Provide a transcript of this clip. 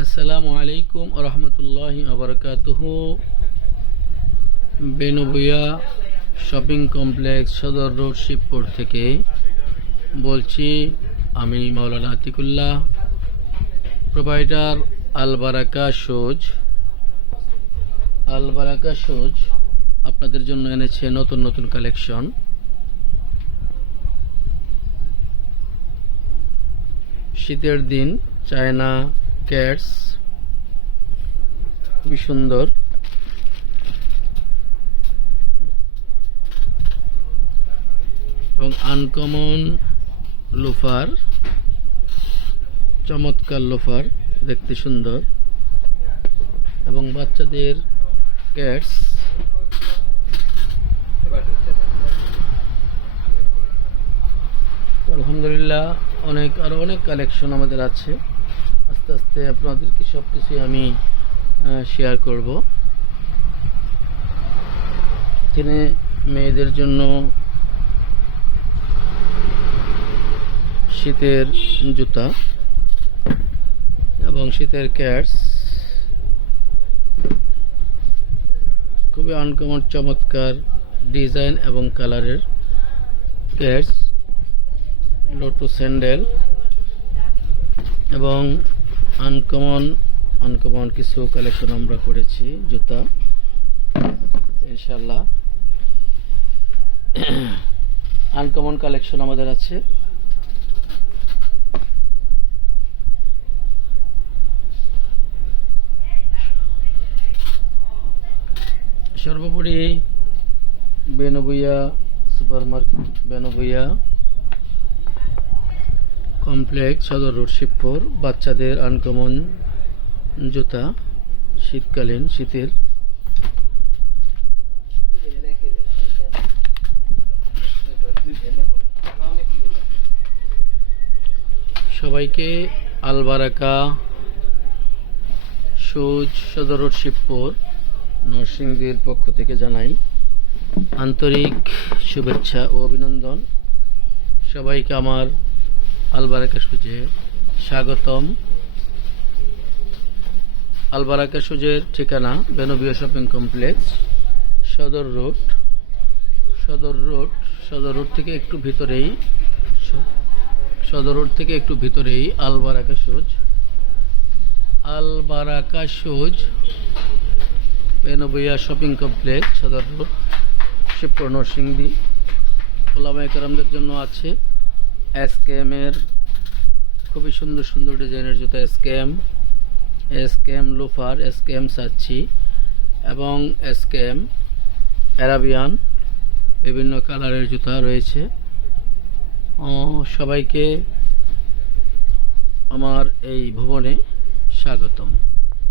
আসসালামু আলাইকুম রহমতুল্লাহি আবরকাতুহু। বেনুবুয়া শপিং কমপ্লেক্স, সদর রোড, শিবপুর থেকে বলছি। আমি মাওলানা Atikullah, provider Albaraka shoes. Albaraka shoes আপনাদের জন্য এনেছে নতুন নতুন কালেকশন। শীতের দিন চায়না ক্যাটস খুবই সুন্দর এবং আনকমন লোফার, চমৎকার লোফার, দেখতে সুন্দর এবং বাচ্চাদের ক্যাটস। আলহামদুলিল্লাহ আরো অনেক কালেকশন আমাদের আছে। আস্তে আস্তে আপনাদেরকে সব কিছুই আমি শেয়ার করব। এখানে মেয়েদের জন্য শীতের জুতা এবং শীতের ক্যাটস, খুবই আনকমন চমৎকার ডিজাইন এবং কালারের ক্যাটস, লোটো স্যান্ডেল এবং আনকমন কিছু কালেকশন আমরা করেছি জুতা, ইনশাল্লাহ আনকমন কালেকশন আমাদের আছে। সর্বোপরি বেনুবুয়া সুপারমার্কেট, বেনুবুয়া কমপ্লেক্স, সদর রোড, শিবপুর। বাচ্চাদের আনকমন জুতা, শীতকালীন শীতের। সবাইকে আলবারাকা শুজ, সদর রোড, শিবপুর, নরসিংদীর পক্ষ থেকে জানাই আন্তরিক শুভেচ্ছা ও অভিনন্দন। সবাইকে আমার আলবারাকা শুজে স্বাগতম। আলবারাকা শুজের ঠিকানা বেনুবুয়া শপিং কমপ্লেক্স, সদর রোড থেকে একটু ভিতরেই আলবারাকা শুজ, বেনুবুয়া শপিং কমপ্লেক্স, সদর রোড, শিবপুর, নরসিংদী। ওলামায়ে কেরামদের জন্য আছে এসকেএম এর খুবই সুন্দর সুন্দর ডিজাইনের জুতা, এসকেএম লোফার, এসকেএম সাচ্চি এবং এসকেএম অ্যারাবিয়ান, বিভিন্ন কালারের জুতা রয়েছে। সবাইকে আমার এই ভুবনে স্বাগতম।